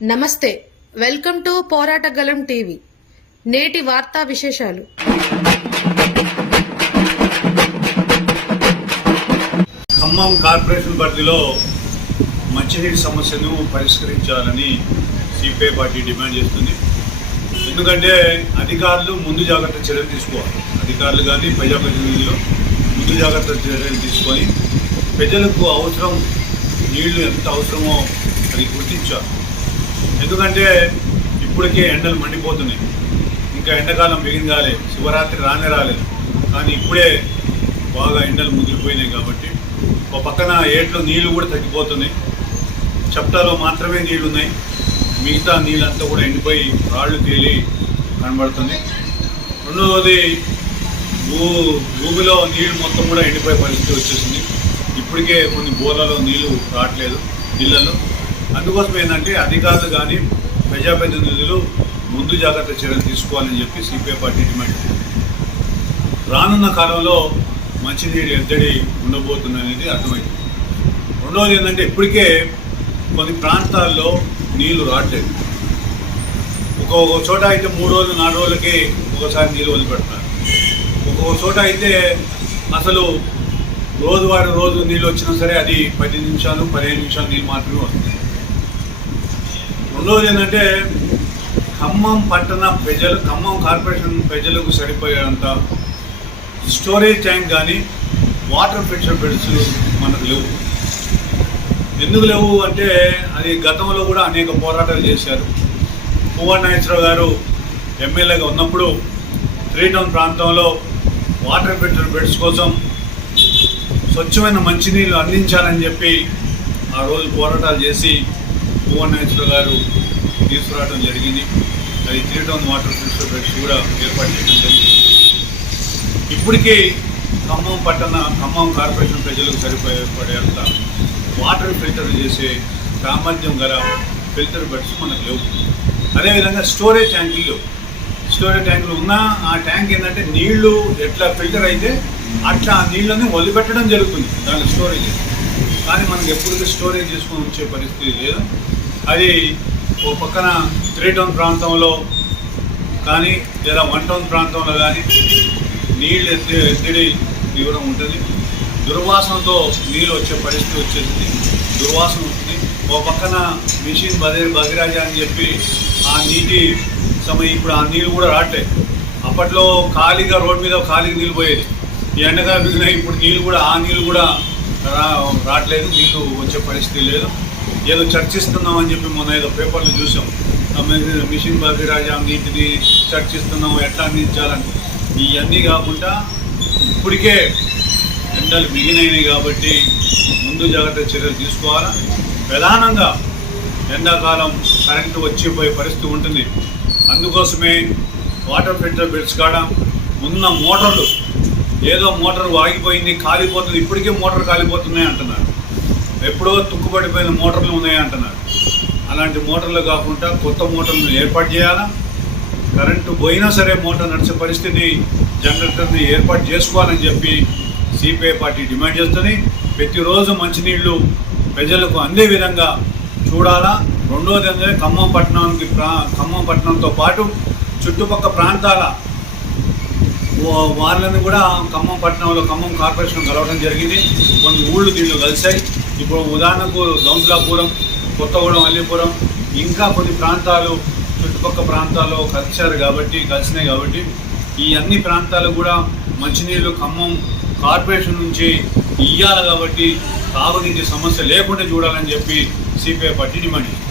నమస్తే welcome to పోరాటగలం TV. నేటి వార్తా విశేషాలు. ఖమ్మం కార్పొరేషన్ పరిధిలో మంచినీటి సమస్యను పరిష్కరించాలని సిపిఐ పార్టీ డిమాండ్ చేస్తుంది. ఎందుకంటే అధికారులు ముందు జాగ్రత్త చర్యలు తీసుకోవాలి. అధికారులు కానీ ప్రజాప్రతినిధులు ముందు జాగ్రత్త చర్యలు తీసుకొని ప్రజలకు అవసరం నీళ్ళు ఎంత అవసరమో అది గుర్తించాలి. ఎందుకంటే ఇప్పటికే ఎండలు మండిపోతున్నాయి. ఇంకా ఎండాకాలం బిగిన్ కాలేదు శివరాత్రి రానే రాలేదు. కానీ ఇప్పుడే బాగా ఎండలు ముదిరిపోయినాయి కాబట్టి ఒక పక్కన ఏట్లో నీళ్ళు కూడా తగ్గిపోతున్నాయి. చెప్టాలో మాత్రమే నీళ్ళు ఉన్నాయి మిగతా నీళ్ళంతా కూడా ఎండిపోయి రాళ్ళు తేలి కనబడుతుంది రెండవది భూ భూమిలో నీళ్ళు మొత్తం కూడా ఎండిపోయే పరిస్థితి వచ్చేసింది. ఇప్పటికే కొన్ని బోర్లలో నీళ్ళు రావట్లేదు నీళ్ళలో అందుకోసం ఏంటంటే అధికారులు కానీ ప్రజాప్రతినిధులు ముందు జాగ్రత్త చర్యలు తీసుకోవాలని చెప్పి సిపిఐ పార్టీ డిమాండ్ రానున్న కాలంలో మంచినీరు ఎద్దడి ఉండబోతుంది అనేది అర్థమైంది. రెండవది ఏంటంటే ఇప్పటికే కొన్ని ప్రాంతాల్లో నీళ్ళు రావట్లేదు. ఒక్కొక్క చోట అయితే మూడు రోజులు నాలుగు రోజులకి ఒకసారి నీళ్ళు వదిలిపెడతారు. ఒక్కొక్క చోట అయితే అసలు రోజువారి రోజు నీళ్ళు వచ్చినా సరే అది పది నిమిషాలు పదిహేను నిమిషాలు నీళ్ళు మాత్రమే వస్తుంది. రెండవది ఏంటంటే ఖమ్మం పట్టణ ప్రజలు ఖమ్మం కార్పొరేషన్ ప్రజలకు సరిపోయేంత స్టోరేజ్ ట్యాంక్ కానీ వాటర్ ఫిల్టర్ బెడ్స్ మనకు లేవు. ఎందుకు లేవు అంటే అది గతంలో కూడా అనేక పోరాటాలు చేశారు. పువ్వ నాగేశ్వరరావు గారు ఎమ్మెల్యేగా ఉన్నప్పుడు త్రీ టౌన్ ప్రాంతంలో వాటర్ ఫిల్టర్ బెడ్స్ కోసం స్వచ్ఛమైన మంచినీళ్ళు అందించాలని చెప్పి ఆ రోజు పోరాటాలు చేసి పువ్వ నాగేశ్వరరావు గారు తీసుకురావడం జరిగింది. అది three town water filter beds కూడా ఏర్పాటు చేయడం జరిగింది. ఇప్పటికీ ఖమ్మం పట్టణ ఖమ్మం కార్పొరేషన్ ప్రజలకు సరిపడేంత వాటర్ ఫిల్టర్ చేసే సామర్థ్యం గల ఫిల్టర్ బడ్స్ మనకు లేవు. అదేవిధంగా స్టోరేజ్ ట్యాంకులు లేవు. స్టోరేజ్ ట్యాంకులు ఉన్నా ఆ ట్యాంక్ ఏంటంటే నీళ్ళు ఎట్లా ఫిల్టర్ అయితే అట్లా ఆ నీళ్ళని వదిలిపెట్టడం జరుగుతుంది. దాంట్లో స్టోరేజ్ కానీ మనకి ఎప్పుడు స్టోరేజ్ చేసుకొని ఉంచే పరిస్థితి లేదు. అది ఓ పక్కన త్రీ టౌన్ ప్రాంతంలో కానీ లేదా వన్ టౌన్ ప్రాంతంలో కానీ నీళ్ళు ఎత్తి ఎత్తిడి తీవ్రం ఉంటుంది. దుర్వాసనతో నీళ్ళు వచ్చే పరిస్థితి వచ్చేసింది. దుర్వాసన ఉంటుంది. ఒక పక్కన మిషన్ బదే బదిరాజా అని చెప్పి ఆ నీటి సమయం ఇప్పుడు ఆ నీళ్ళు కూడా రావట్లేదు అప్పట్లో ఖాళీగా రోడ్ మీద ఖాళీగా నీళ్ళు పోయేది. ఈ ఎండగా మిగిలిన ఇప్పుడు నీళ్ళు కూడా ఆ నీళ్ళు కూడా రా రావట్లేదు. నీళ్ళు వచ్చే పరిస్థితి లేదు. ఏదో చర్చిస్తున్నాం అని చెప్పి మొన్న ఏదో పేపర్లు చూసాం. మిషన్ బదిరాజా నీటిని చర్చిస్తున్నాం ఎట్లా అందించాలని. ఇవన్నీ కాకుండా ఇప్పటికే ఎండలు మిగిలినవి కాబట్టి ముందు జాగ్రత్త చర్యలు తీసుకోవాలా? ప్రధానంగా ఎండాకాలం కరెంటు వచ్చిపోయే పరిస్థితి ఉంటుంది. అందుకోసమే వాటర్ ఫిల్టర్ బెడ్స్ కాడ ఉన్న మోటార్లు ఏదో మోటార్ ఆగిపోయింది కాలిపోతుంది ఇప్పటికే మోటార్ కాలిపోతున్నాయి అంటున్నారు. ఎప్పుడో తుక్కుపడిపోయిన మోటార్లు ఉన్నాయి అంటున్నారు అలాంటి మోటార్లు కాకుండా కొత్త మోటార్లను ఏర్పాటు చేయాలా? కరెంటు పోయినా సరే మోటార్ నడిచే పరిస్థితి జనరేటర్ని ఏర్పాటు చేసుకోవాలని చెప్పి సిపిఐ పార్టీ డిమాండ్ చేస్తుంది. ప్రతిరోజు మంచినీళ్ళు ప్రజలకు అందే విధంగా చూడాలా? రెండోది అంటే ఖమ్మం పట్టణానికి ప్రా ఖమ్మం పట్టణంతో పాటు చుట్టుపక్కల ప్రాంతాల వాళ్ళని కూడా ఖమ్మం పట్టణంలో ఖమ్మం కార్పొరేషన్ కలవడం జరిగింది. కొన్ని ఊళ్ళు దీనిలో కలిశాయి. ఇప్పుడు ఉదాహరణకు దౌంతులాపురం కొత్తగూడెం అల్లిపురం ఇంకా కొన్ని ప్రాంతాలు చుట్టుపక్కల ప్రాంతాల్లో కలిశారు కాబట్టి కలిసినాయి కాబట్టి ఈ అన్ని ప్రాంతాలు కూడా మంచినీళ్ళు ఖమ్మం కార్పొరేషన్ నుంచి ఇయ్యాలి కాబట్టి తాగునీటి సమస్య లేకుండా చూడాలని చెప్పి సిపిఐ పట్టి డిమాండ్ చేస్తుంది